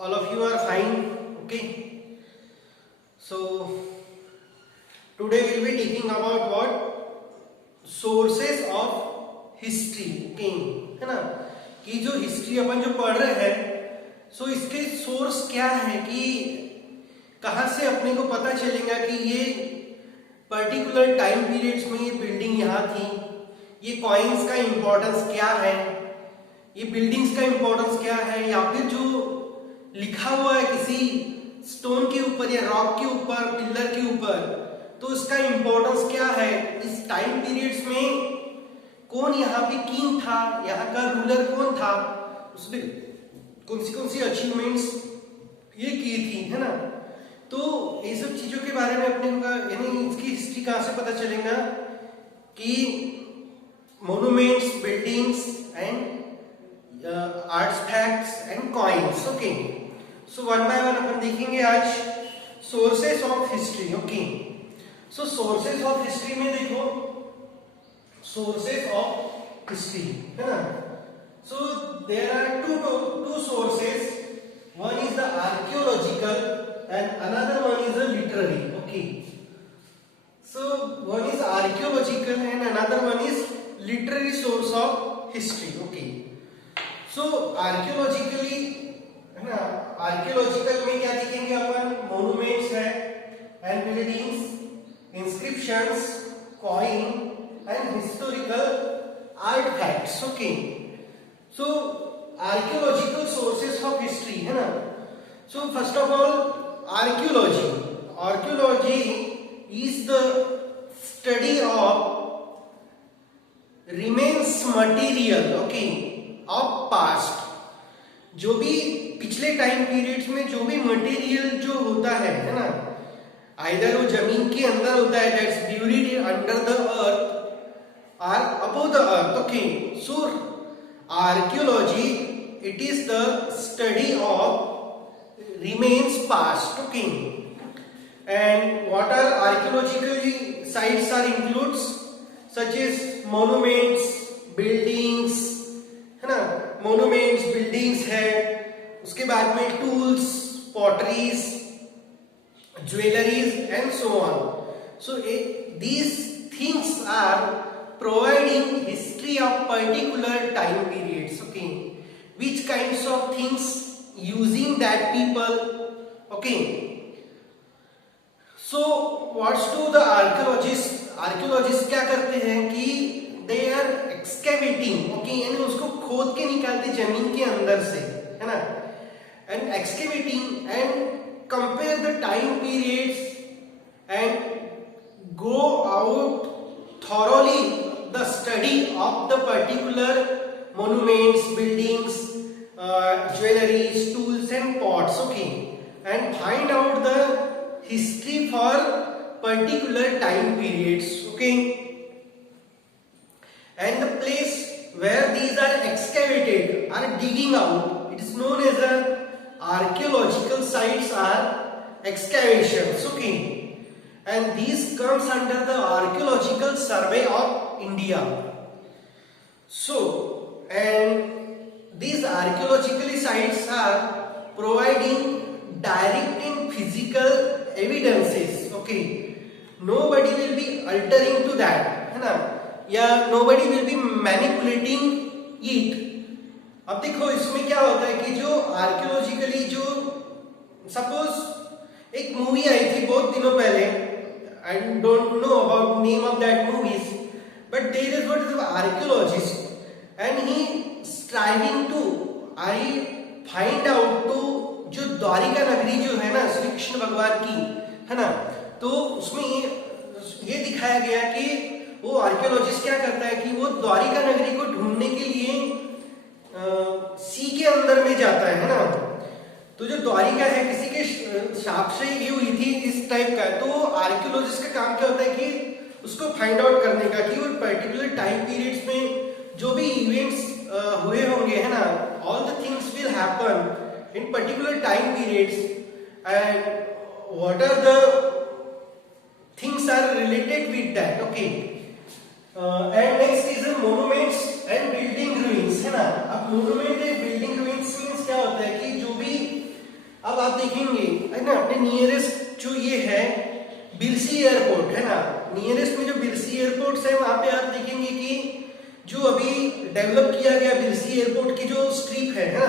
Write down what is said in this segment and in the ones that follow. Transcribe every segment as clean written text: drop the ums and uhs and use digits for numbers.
all of you are fine. Okay, so today we'll be taking about what sources of history. Okay, है ना, कि जो हिस्ट्री अपन जो पढ़ रहे हैं, सो इसके सोर्स क्या है, कि कहाँ से अपने को पता चलेगा कि ये पर्टिकुलर टाइम पीरियड्स में ये बिल्डिंग यहाँ थी, ये कॉइन्स का इंपॉर्टेंस क्या है, ये बिल्डिंग्स का इंपॉर्टेंस क्या है, या फिर जो लिखा हुआ है किसी स्टोन के ऊपर या रॉक के ऊपर, पिलर के ऊपर, तो उसका इंपॉर्टेंस क्या है, इस टाइम पीरियड्स में कौन यहाँ पे किंग था, यहाँ का रूलर कौन था, उसने कौन सी अचीवमेंट्स ये की थी, है ना। तो ये सब चीजों के बारे में अपने को, यानी इसकी हिस्ट्री कहाँ से पता चलेगा, कि monuments, buildings and artifacts and coins. Okay, so one by one अपन देखेंगे आज sources of history. Okay, so sources of history में देखो, सोर्सेस ऑफ हिस्ट्री, है ना। So there are two sources, one is the archaeological and another one is a literary. Okay, so one is archaeological and another one is literary source of history. Okay, so archaeologically, है ना, archaeological में क्या देखेंगे अपन, monuments है and buildings, inscriptions, coin and historical artifacts. Okay, so archaeological sources of history, है ना. So first of all, archaeology is the study of remains material, okay, of past. जो भी पिछले टाइम पीरियड्स में जो भी मटेरियल जो होता है ना, आइदर वो जमीन के अंदर होता है, that's buried under the earth और above the earth. Okay, so archaeology it is the study of remains past. Okay, and what are archaeological sites are includes such as monuments, buildings, है ना, monuments, buildings है, उसके बाद में tools, potteries, jewelries and so on. So these things are providing history of particular time periods. Okay, which kinds of things using that people. Okay, so what's do the archaeologists क्या करते हैं कि they are excavating. Okay, यानी उसको खोद के निकालते जमीन के अंदर से, है ना, and excavating and compare the time periods and go out thoroughly the study of the particular monuments, buildings, jewelries, tools and pots. Okay, and find out the history for particular time periods. Okay, and the place where these are excavated or digging out, it is known as a archaeological sites or excavations. Okay, and these comes under the Archaeological Survey of India. So, and these archaeological sites are providing direct and physical evidences. Okay, nobody will be altering to that, है ना, या nobody will be manipulating it. अब देखो इसमें क्या होता है कि जो आर्कियोलॉजिकली, जो सपोज एक मूवी आई थी बहुत दिनों पहले, I don't know about name of that movies, but there is what is archaeologist and he striving to find out to जो द्वारिका नगरी जो है ना श्री कृष्ण भगवान की, है ना, तो उसमें ये दिखाया गया कि वो आर्कियोलॉजिस्ट क्या करता है कि वो द्वारिका नगरी को ढूंढने के लिए सी के अंदर में जाता है ना. तो जो द्वारिका है किसी के शाप से ये हुई थी इस टाइप का, तो आर्कियोलॉजिस्ट का काम क्या होता है कि उसको फाइंड आउट करने का कि वो पर्टिकुलर टाइम पीरियड्स में जो भी इवेंट्स हुए होंगे, है ना, all the things will happen in particular time periods and what are the things are related with that. Okay, and next is monuments and building ruins, है ना. अब monument and building ruins means क्या होता है कि जो भी अब आप देखेंगे है ना अपने नियरेस्ट जो ये है बिरसी एयरपोर्ट है ना, नियरेस्ट में जो बिरसी एयरपोर्ट है वहां पे आप देखेंगे कि जो अभी डेवलप किया गया बिरसी एयरपोर्ट की जो स्ट्रिप है ना,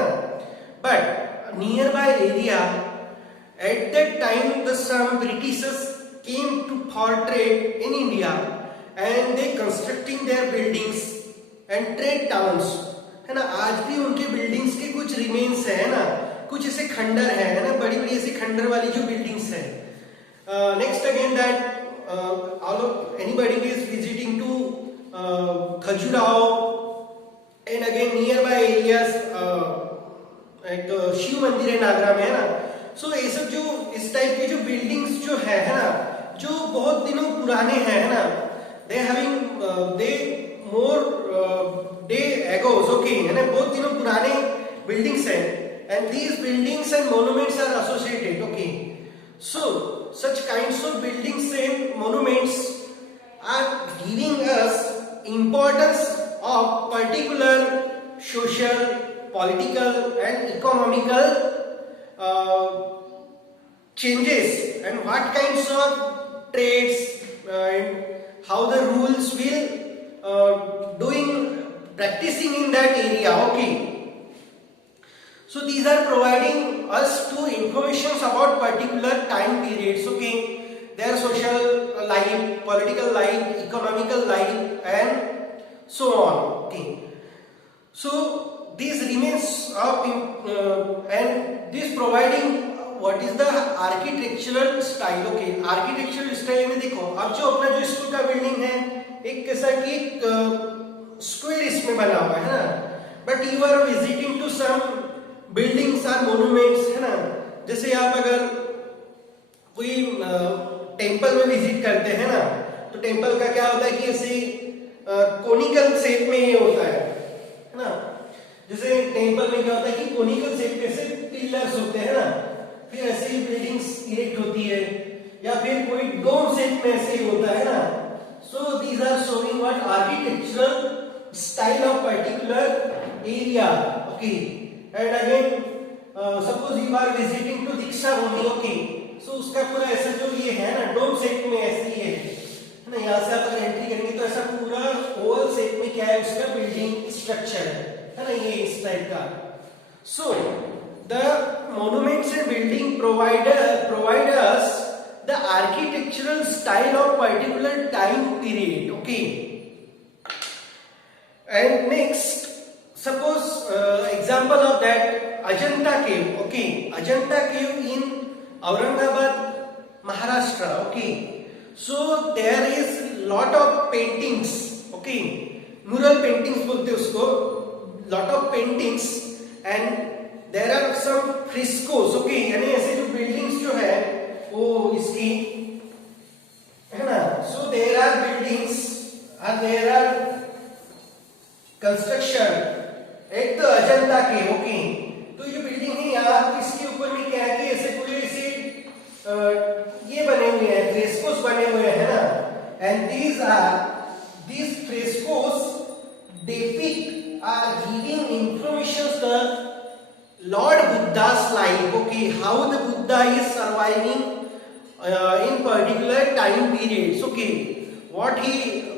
but near by area at that time the some Britishers came to for trade in India and they constructing their buildings and trade towns है ना। आज भी उनके बिल्डिंग्स के कुछ रिमेन्स है ना, कुछ ऐसे खंडर है ना, बड़ी बड़ी ऐसी खंडर वाली जो बिल्डिंग्स है। Next again that all of anybody is visiting to Khajuraho and again near by areas एक शिव मंदिर है नागरा में है ना। सो ये सब जो इस टाइप की जो बिल्डिंग्स जो है ना, जो बहुत दिनों पुराने हैं है ना, they having they more day agos okay है ना, बहुत दिनों पुराने बिल्डिंग्स हैं and these buildings and monuments are associated okay. So such kinds of buildings and monuments are giving us importance of particular social political and economical changes and what kinds of trades and how the rules will doing practicing in that area okay. So these are providing us to informations about particular time periods okay, their social life, political life, economical life and so on okay. So this remains of and this providing what is the architectural style okay. architectural style में देखो अब जो अपना जो स्कूल का बिल्डिंग है एक कैसा कि स्क्वायर इसमें बना हुआ है ना, but you are visiting to some buildings are monuments है ना। जैसे आप अगर कोई टेंपल में विजिट करते हैं ना, तो टेंपल का क्या होता है कि ऐसे कोनिकल शेप में ये होता है ना। जैसे टेंपल में क्या होता है कि कोनिकल शेप के से पिलर्स होते हैं ना, फिर ऐसे ही बिल्डिंग्स इरेक्ट होती है, या फिर कोई डोम शेप में ऐसे ही होता है ना। So these are showing what architectural style of particular area okay. And again suppose you are visiting to Deeksha Bhoomi okay, so उसका पूरा ऐसा जो ये है ना डोम शेप में ऐसे ही है ना। यहाँ से आप अगर एंट्री करेंगे तो ऐसा पूरा ओवल शेप में क्या है उसका बिल्डिंग स्ट्रक्चर है ना, ये इस टाइप का। सो the monuments and building provide us the architectural style of particular time period okay. And next suppose example of that Ajanta cave okay, Ajanta cave in Aurangabad Maharashtra okay. So there is lot of paintings okay, mural paintings बोलते उसको, lot of paintings and there are some frescoes okay, यानी ऐसे जो बिल्डिंग्स जो है वो इसकी है ना। so there are buildings and there are construction at the Ajanta cave okay. तो ये बिल्डिंग है यहाँ, इसके ऊपर में क्या है कि ऐसे पूरे ऐसे ये बने हुए हैं फ्रेस्कोस बने हुए हैं ना। and these frescoes depict are giving information the Lord Buddha's life okay, how the Buddha is surviving in particular time periods okay, what he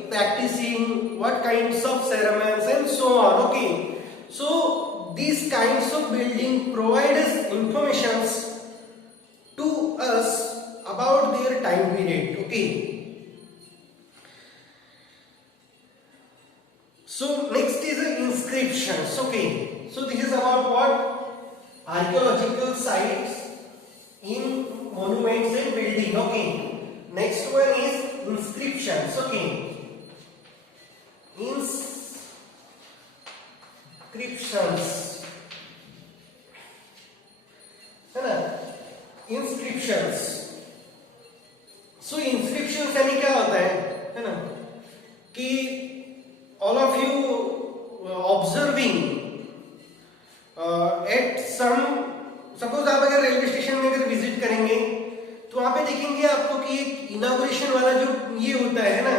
practicing, what kinds of ceremonies and so on okay. So these kinds of building provide us informations to us about their time period okay. So next is the inscriptions okay. So this is about what archaeological sites in monuments and building okay. Next one is inscriptions okay. Inscriptions है ना, inscriptions. So inscriptions यानी क्या होता है ना, कि all of you observing at some suppose आप अगर रेलवे स्टेशन में अगर विजिट करेंगे तो वहां पे देखेंगे आपको कि एक इनॉग्रेशन वाला जो ये होता है ना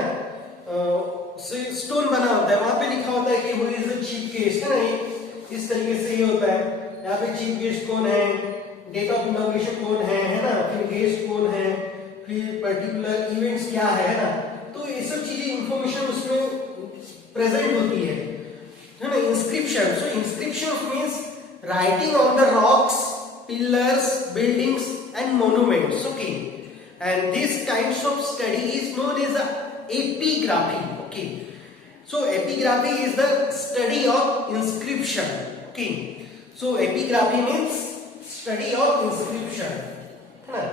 स्टोन बना होता है, वहां पे लिखा होता है कि who is the chief guest है ना, इस तरीके से ये होता है। यहाँ पे चीफ गेस्ट कौन है, डेट ऑफ इनॉग्रेशन कौन है ना, फिर गेस्ट कौन है, फिर पर्टिकुलर इवेंट्स क्या है ना, तो ये सब चीजें इंफॉर्मेशन उसमें प्रेजेंट होती है ना। Inscription, so inscription means writing on the rocks, pillars, buildings and monuments, okay, and this kinds of study is known as epigraphy, okay. So epigraphy is the study of inscription, okay. So epigraphy means study of inscription, है ना।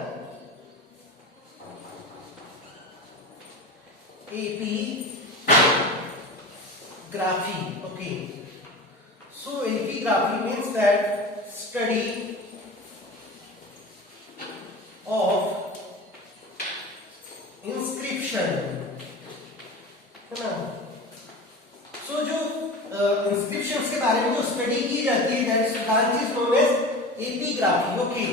Epigraphy, okay. So epigraphy means that study of inscription, है ना। तो जो इंस्क्रिप्शंस के बारे में जो स्टडी की जाती है that's branch is known as epigraphy, okay.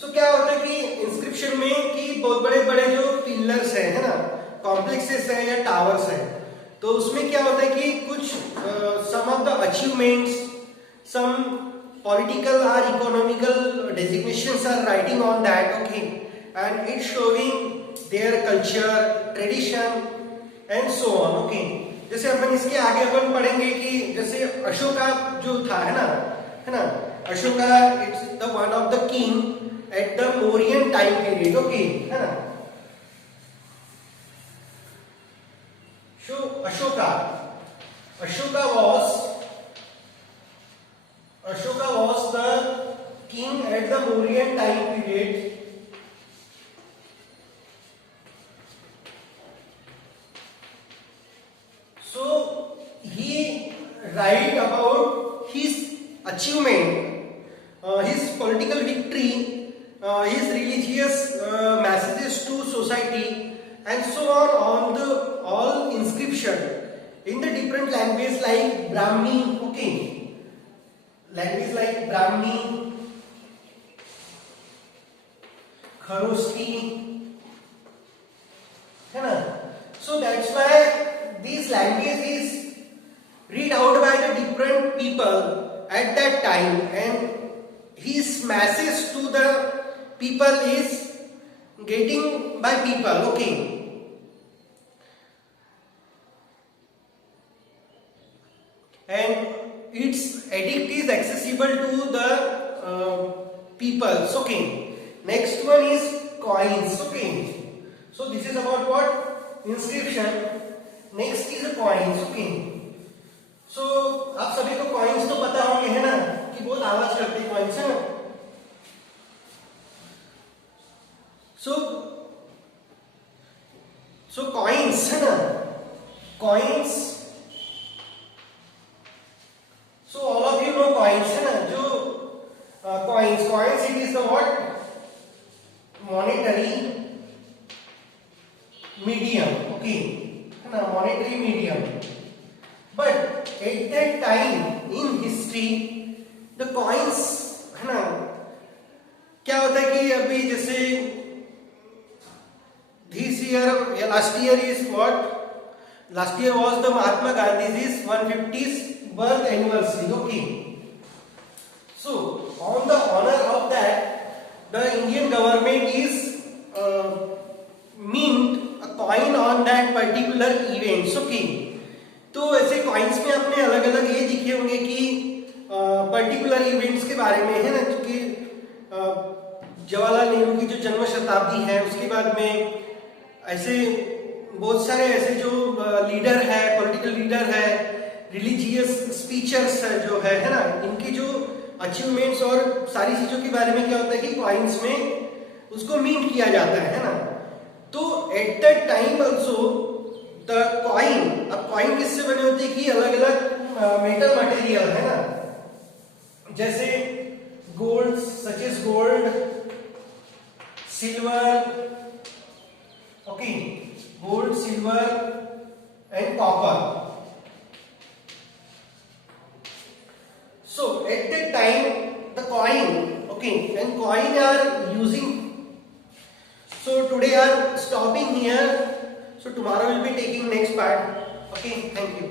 So क्या होता है कि इंस्क्रिप्शन में कि बहुत बड़े बड़े जो पिलर्स हैं, है ना, कॉम्प्लेक्सेस हैं या टावर्स हैं, तो उसमें क्या होता है कि कुछ some of the achievements, some political और economical designations are writing on that, okay, and it's showing their culture, tradition and so on, okay. जैसे अपन इसके आगे अपन पढ़ेंगे कि जैसे अशोका जो था, है ना, Ashoka it's the one of the king at the Mauryan time period, okay, है ना। सो Ashoka was the king at the Mauryan time period. So he write about his achievement, his political victory, his religious messages to society, and so on the all inscription in the different languages like Brahmi, okay, language like Brahmi, Kharoshthi, है ना। So that's why this language is read out by the different people at that time, and his message to the people is getting by people, okay. And its edict is accessible to the peoples, okay. Next one is coins, okay. So this is about what? Inscription. Next is coins, okay. So आप सभी को कॉइन्स तो पता होंगे, है ना, कि बहुत आवाज करते हैं कॉइन्स, है ना। सो कॉइन्स, है ना, coins, so all of you know coins, है ना, जो coins it is the what, monetary medium, okay, monetary medium, but at that time in history the coins, है ना, क्या होता है कि अभी जैसे this year, last year is what, last year was the Mahatma Gandhi's 150th birth anniversary, okay. So on the honor of that the Indian government is mint coin on that particular events, okay. तो ऐसे कॉइन्स में आपने अलग अलग ये दिखे होंगे कि पर्टिकुलर इवेंट्स के बारे में, है ना, क्योंकि जवाहरलाल नेहरू की जो जन्म शताब्दी है, उसके बाद में ऐसे बहुत सारे ऐसे जो लीडर है, पॉलिटिकल लीडर है, रिलीजियस स्पीचर्स है जो है ना, इनकी जो अचीवमेंट्स और सारी चीजों के बारे में क्या होता है कि कॉइन्स में उसको मीट किया जाता है ना। तो eight that time also the coin, अब कॉइन किससे बने होते हैं कि अलग अलग मेटल मटेरियल, है ना, जैसे gold, such as gold, silver, okay, gold, silver and copper. So at that time the coin, okay, and coin are using. So today are stopping here. So tomorrow we'll be taking next part. Okay, thank you.